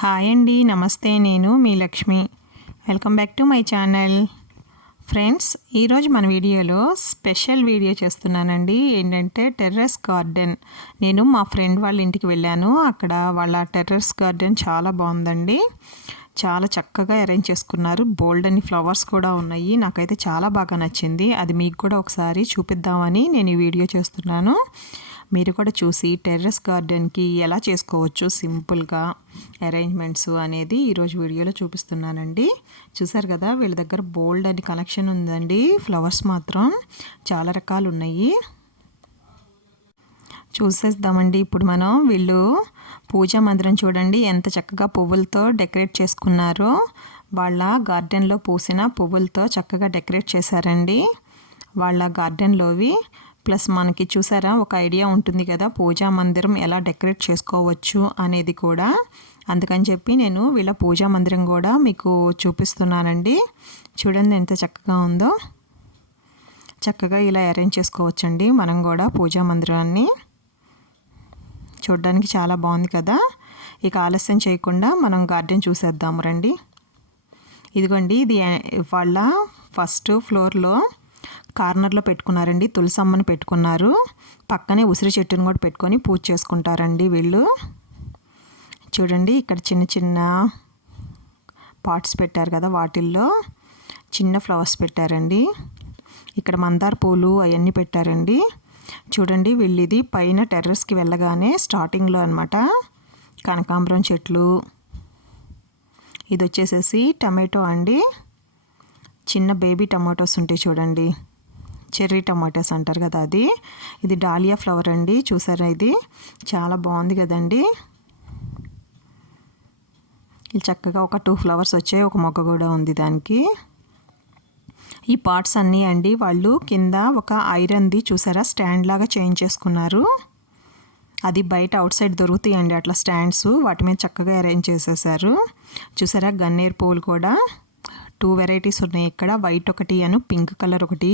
Hi అండి, నమస్తే. నేను మీ Lakshmi. Welcome back to my channel. Friends, ఈరోజు మన వీడియోలో స్పెషల్ వీడియో చేస్తున్నానండి. ఏంటంటే టెర్రస్ గార్డెన్. నేను మా ఫ్రెండ్ వాళ్ళ ఇంటికి వెళ్ళాను. అక్కడ వాళ్ళ టెర్రస్ గార్డెన్ చాలా బాగుందండి. చాలా చక్కగా అరేంజ్ చేసుకున్నారు. బోల్డ్ అని ఫ్లవర్స్ కూడా ఉన్నాయి. నాకైతే చాలా బాగా నచ్చింది. అది మీకు కూడా ఒకసారి చూపిద్దామని నేను ఈ వీడియో చేస్తున్నాను. మీరు కూడా చూసి టెర్రస్ గార్డెన్కి ఎలా చేసుకోవచ్చు సింపుల్గా అరేంజ్మెంట్స్ అనేది ఈరోజు వీడియోలో చూపిస్తున్నానండి. చూసారు కదా, వీళ్ళ దగ్గర బోల్డ్ అని కలెక్షన్ ఉందండి. ఫ్లవర్స్ మాత్రం చాలా రకాలు ఉన్నాయి. చూసేద్దామండి ఇప్పుడు మనం. వీళ్ళు పూజా మందిరం చూడండి ఎంత చక్కగా పువ్వులతో డెకరేట్ చేసుకున్నారో. వాళ్ళ గార్డెన్లో పూసిన పువ్వులతో చక్కగా డెకరేట్ చేశారండి వాళ్ళ గార్డెన్లోవి. ప్లస్ మనకి చూసారా, ఒక ఐడియా ఉంటుంది కదా పూజా మందిరం ఎలా డెకరేట్ చేసుకోవచ్చు అనేది కూడా. అందుకని చెప్పి నేను వీళ్ళ పూజా మందిరం కూడా మీకు చూపిస్తున్నానండి. చూడండి ఎంత చక్కగా ఉందో. చక్కగా ఇలా అరేంజ్ చేసుకోవచ్చండి మనం కూడా పూజా మందిరాన్ని. చూడడానికి చాలా బాగుంది కదా. ఇక ఆలస్యం చేయకుండా మనం గార్డెన్ చూసేద్దాము రండి. ఇదిగోండి, ఇది వాళ్ళ ఫస్ట్ ఫ్లోర్లో కార్నర్లో పెట్టుకున్నారండి. తులసమ్మని పెట్టుకున్నారు. పక్కనే ఉసిరి చెట్టును కూడా పెట్టుకొని పూజ చేసుకుంటారండి వీళ్ళు. చూడండి, ఇక్కడ చిన్న చిన్న పాట్స్ పెట్టారు కదా, వాటిల్లో చిన్న ఫ్లవర్స్ పెట్టారండి. ఇక్కడ మందార పూలు అవన్నీ పెట్టారండి. చూడండి, వీళ్ళు ఇది పైన టెర్రస్కి వెళ్ళగానే స్టార్టింగ్లో అనమాట కనకాంబరం చెట్లు. ఇది వచ్చేసేసి టమాటో అండి. చిన్న బేబీ టమాటోస్ ఉంటాయి చూడండి, చెర్రీ టమాటోస్ అంటారు కదా అది. ఇది డాలియా ఫ్లవర్ అండి. చూసారా, ఇది చాలా బాగుంది కదండి. ఇది చక్కగా ఒక 2 ఫ్లవర్స్ వచ్చాయి, ఒక మొగ్గ కూడా ఉంది దానికి. ఈ పార్ట్స్ అన్నీ అండి వాళ్ళు కింద ఒక ఐరన్ది చూసారా స్టాండ్ లాగా చేంజ్ చేసుకున్నారు. అది బయట అవుట్ సైడ్ దొరుకుతాయండి అట్లా స్టాండ్స్. వాటి మీద చక్కగా అరేంజ్ చేసేసారు. చూసారా, గన్నేరు పువ్వులు కూడా 2 వెరైటీస్ ఉన్నాయి ఇక్కడ. వైట్ ఒకటి అను పింక్ కలర్ ఒకటి.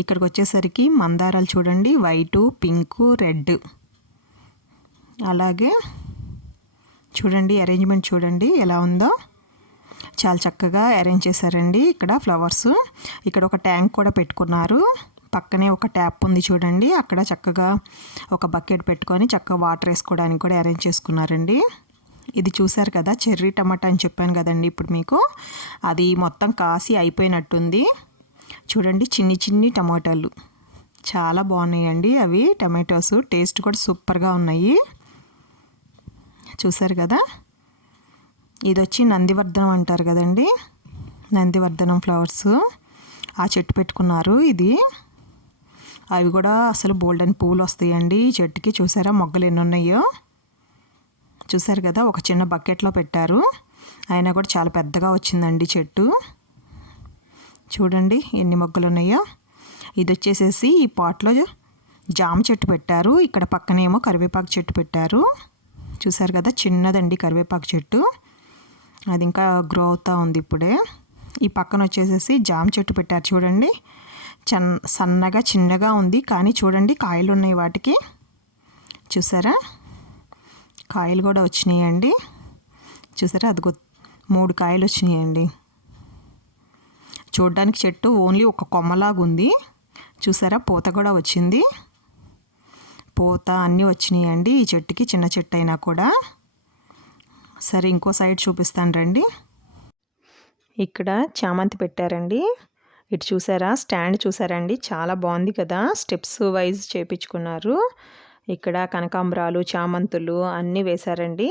ఇక్కడికి వచ్చేసరికి మందారాలు చూడండి, వైటు, పింకు, రెడ్. అలాగే చూడండి అరేంజ్మెంట్ చూడండి ఎలా ఉందో. చాలా చక్కగా అరేంజ్ చేశారండి ఇక్కడ ఫ్లవర్స్. ఇక్కడ ఒక ట్యాంక్ కూడా పెట్టుకున్నారు. పక్కనే ఒక ట్యాప్ ఉంది చూడండి. అక్కడ చక్కగా ఒక బకెట్ పెట్టుకొని చక్కగా వాటర్ వేసుకోవడానికి కూడా అరేంజ్ చేసుకున్నారండి. ఇది చూసారు కదా, చెర్రీ టమాటా అని చెప్పాను కదండి ఇప్పుడు మీకు. అది మొత్తం కాసి అయిపోయినట్టుంది. చూడండి, చిన్ని చిన్ని టమాటాలు చాలా బాగున్నాయండి అవి టమాటోస్. టేస్ట్ కూడా సూపర్గా ఉన్నాయి. చూసారు కదా, ఇది వచ్చి నందివర్ధనం అంటారు కదండి, నందివర్ధనం ఫ్లవర్స్. ఆ చెట్టు పెట్టుకున్నారు ఇది. అవి కూడా అసలు బోల్డ్ అని పూలు వస్తాయండి ఈ చెట్టుకి. చూసారా మొగ్గలు ఎన్ని ఉన్నాయో. చూసారు కదా, ఒక చిన్న బకెట్లో పెట్టారు. అయినా కూడా చాలా పెద్దగా వచ్చిందండి చెట్టు. చూడండి ఎన్ని మొగ్గలు ఉన్నాయో. ఇది వచ్చేసేసి ఈ పాట్లో జామ చెట్టు పెట్టారు. ఇక్కడ పక్కనేమో కరివేపాకు చెట్టు పెట్టారు. చూసారు కదా, చిన్నదండి కరివేపాకు చెట్టు. అది ఇంకా గ్రో అవుతూ ఉంది ఇప్పుడే. ఈ పక్కన వచ్చేసేసి జామ చెట్టు పెట్టారు చూడండి. సన్నగా చిన్నగా ఉంది కానీ చూడండి కాయలు ఉన్నాయి వాటికి. చూసారా, కాయలు కూడా వచ్చినాయండి. చూసారా, అది 3 కాయలు వచ్చినాయండి. చూడడానికి చెట్టు ఓన్లీ ఒక కొమ్మలాగా ఉంది. చూసారా, పూత కూడా వచ్చింది. పూత అన్నీ వచ్చినాయండి ఈ చెట్టుకి, చిన్న చెట్టు అయినా కూడా. సరే, ఇంకో సైడ్ చూపిస్తాను రండి. ఇక్కడ చామంతి పెట్టారండి. ఇటు చూసారా, స్టాండ్ చూసారండి, చాలా బాగుంది కదా. స్టెప్స్ వైజ్ చేపించుకున్నారు. ఇక్కడ కనకాంబరాలు, చామంతులు అన్నీ వేశారండి.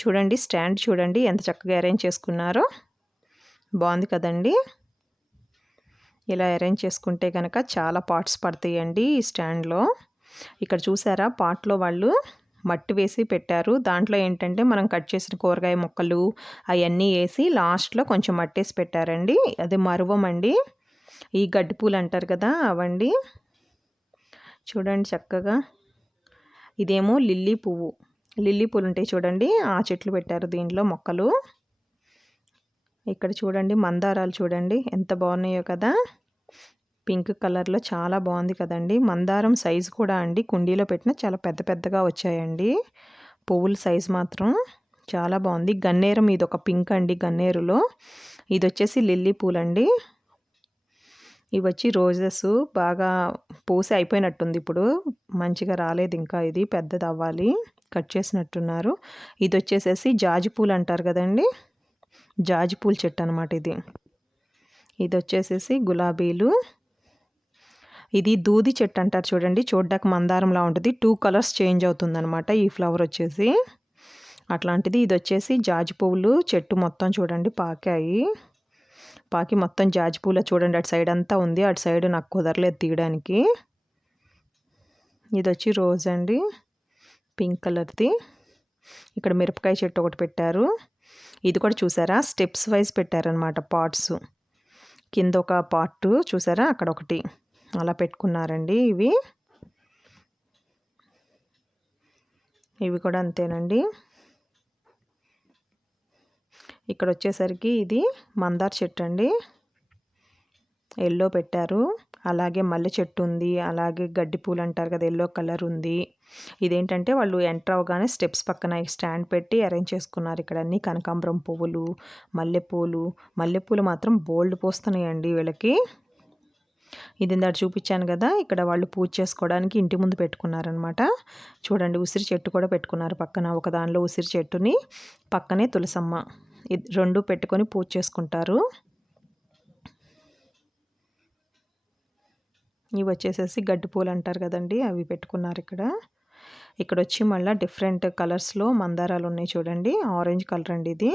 చూడండి స్టాండ్ చూడండి ఎంత చక్కగా అరేంజ్ చేసుకున్నారో. బాగుంది కదండి. ఇలా అరేంజ్ చేసుకుంటే కనుక చాలా పార్ట్స్ పడతాయండి ఈ స్టాండ్లో. ఇక్కడ చూసారా, పాట్లో వాళ్ళు మట్టి వేసి పెట్టారు. దాంట్లో ఏంటంటే మనం కట్ చేసిన కూరగాయ ముక్కలు అవన్నీ వేసి లాస్ట్లో కొంచెం మట్టి వేసి పెట్టారండి. అది మరువం అండి. ఈ గడ్డి పూలు అంటారు కదా అవండి. చూడండి చక్కగా. ఇదేమో లిల్లీ పువ్వు. లిల్లీ పూలు ఉంటాయి చూడండి, ఆ చెట్లు పెట్టారు దీంట్లో మొక్కలు. ఇక్కడ చూడండి మందారాలు చూడండి ఎంత బాగున్నాయో కదా. పింక్ కలర్లో చాలా బాగుంది కదండి. మందారం సైజు కూడా అండి కుండీలో పెట్టిన చాలా పెద్ద పెద్దగా వచ్చాయండి పువ్వుల సైజు మాత్రం. చాలా బాగుంది. గన్నేరం ఇది ఒక పింక్ అండి గన్నేరులో. ఇది వచ్చేసి లిల్లీ పూలండి. ఇవి వచ్చి రోజెస్ బాగా పూసి అయిపోయినట్టుంది ఇప్పుడు. మంచిగా రాలేదు ఇంకా, ఇది పెద్దది అవ్వాలి. కట్ చేసినట్టున్నారు. ఇది వచ్చేసేసి జాజి పూలు అంటారు కదండి, జాజి పూల చెట్టు అనమాట ఇది. ఇది వచ్చేసేసి గులాబీలు. ఇది దూది చెట్టు అంటారు చూడండి, చూడ్డానికి మందారంలా ఉంటుంది. 2 కలర్స్ చేంజ్ అవుతుంది అనమాట ఈ ఫ్లవర్ వచ్చేసి. అట్లాంటిది ఇది వచ్చేసి జాజి పువ్వులు చెట్టు మొత్తం చూడండి పాకాయి. పాకి మొత్తం జాజి పూల చూడండి, అటు సైడ్ అంతా ఉంది. అటు సైడ్ నాకు కుదరలేదు తీయడానికి. ఇది వచ్చి రోజ్ అండి, పింక్ కలర్ది. ఇక్కడ మిరపకాయ చెట్టు ఒకటి పెట్టారు. ఇది కూడా చూసారా స్టెప్స్ వైజ్ పెట్టారనమాట పాట్స్. కింద ఒక పార్ట్ చూసారా, అక్కడ ఒకటి అలా పెట్టుకున్నారండి. ఇవి కూడా అంతేనండి. ఇక్కడ వచ్చేసరికి ఇది మందార చెట్టు అండి, ఎల్లో పెట్టారు. అలాగే మల్లె చెట్టు ఉంది, అలాగే గడ్డి పూలు అంటారు కదా ఎల్లో కలర్ ఉంది. ఇదేంటంటే వాళ్ళు ఎంటర్ అవగానే స్టెప్స్ పక్కన స్టాండ్ పెట్టి అరేంజ్ చేసుకున్నారు. ఇక్కడ అన్ని కనకాంబరం పువ్వులు, మల్లెపూలు మాత్రం బోల్డ్ పోస్తున్నాయండి వీళ్ళకి. ఇది ఇందాక చూపించాను కదా, ఇక్కడ వాళ్ళు పూజ చేసుకోవడానికి ఇంటి ముందు పెట్టుకున్నారనమాట. చూడండి ఉసిరి చెట్టు కూడా పెట్టుకున్నారు పక్కన. ఒక దానిలో ఉసిరి చెట్టుని, పక్కనే తులసమ్మ, ఇది 2 పెట్టుకొని పూజ చేసుకుంటారు. ఇవి వచ్చేసేసి గడ్డి పూలు అంటారు కదండి, అవి పెట్టుకున్నారు ఇక్కడ. ఇక్కడ వచ్చి మళ్ళీ డిఫరెంట్ కలర్స్లో మందారాలు ఉన్నాయి చూడండి. ఆరెంజ్ కలర్ అండి ఇది,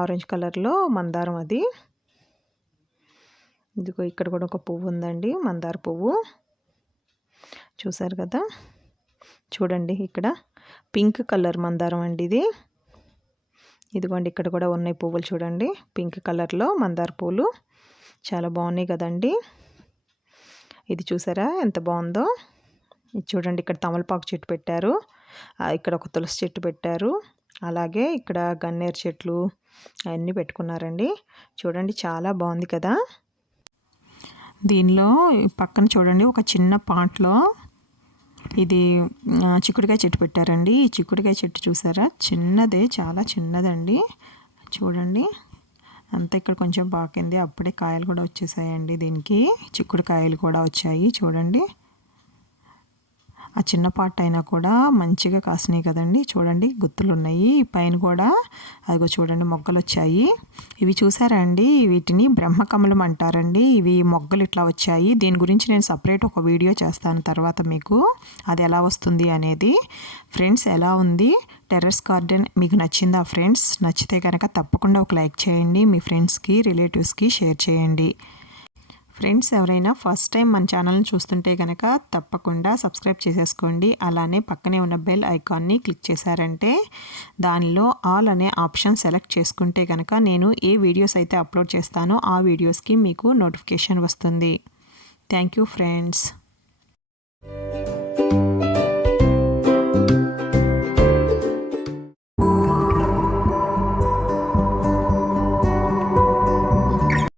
ఆరెంజ్ కలర్లో మందారం అది. ఇదిగో ఇక్కడ కూడా ఒక పువ్వు ఉందండి, మందార పువ్వు చూసారు కదా. చూడండి ఇక్కడ పింక్ కలర్ మందారం అండి ఇది. ఇదిగోండి ఇక్కడ కూడా ఉన్నాయి పువ్వులు చూడండి, పింక్ కలర్లో మందార పూలు. చాలా బాగున్నాయి కదండి. ఇది చూసారా ఎంత బాగుందో. ఇది చూడండి ఇక్కడ తమలపాకు చెట్టు పెట్టారు, ఇక్కడ ఒక తులసి చెట్టు పెట్టారు, అలాగే ఇక్కడ గన్నేరు చెట్లు అవన్నీ పెట్టుకున్నారండి. చూడండి చాలా బాగుంది కదా. దీనిలో పక్కన చూడండి ఒక చిన్న పాట్లో ఇది చిక్కుడుకాయ చెట్టు పెట్టారండి. ఈ చిక్కుడుకాయ చెట్టు చూసారా, చిన్నదే, చాలా చిన్నదండి. చూడండి అంతా ఇక్కడ కొంచెం పాకింది, అప్పుడే కాయలు కూడా వచ్చేసాయండి. దీనికి చిక్కుడుకాయలు కూడా వచ్చాయి చూడండి. ఆ చిన్న పాట అయినా కూడా మంచిగా కాసినాయి కదండి. చూడండి గుత్తులు ఉన్నాయి పైన కూడా, అదిగో చూడండి మొగ్గలు వచ్చాయి. ఇవి చూసారా అండి, వీటిని బ్రహ్మకమలం అంటారండి. ఇవి మొగ్గలు ఇట్లా వచ్చాయి. దీని గురించి నేను సపరేట్ ఒక వీడియో చేస్తాను తర్వాత మీకు, అది ఎలా వస్తుంది అనేది. ఫ్రెండ్స్ ఎలా ఉంది టెర్రస్ గార్డెన్, మీకు నచ్చిందా ఫ్రెండ్స్? నచ్చితే కనుక తప్పకుండా ఒక లైక్ చేయండి, మీ ఫ్రెండ్స్కి రిలేటివ్స్కి షేర్ చేయండి. ఫ్రెండ్స్ ఎవరైనా ఫస్ట్ టైం మన ఛానల్ని చూస్తుంటే కనుక తప్పకుండా సబ్స్క్రైబ్ చేసేసుకోండి. అలానే పక్కనే ఉన్న బెల్ ఐకాన్ని క్లిక్ చేశారంటే దానిలో ఆల్ అనే ఆప్షన్ సెలెక్ట్ చేసుకుంటే కనుక నేను ఏ వీడియోస్ అయితే అప్లోడ్ చేస్తానో ఆ వీడియోస్కి మీకు నోటిఫికేషన్ వస్తుంది. Thank you friends.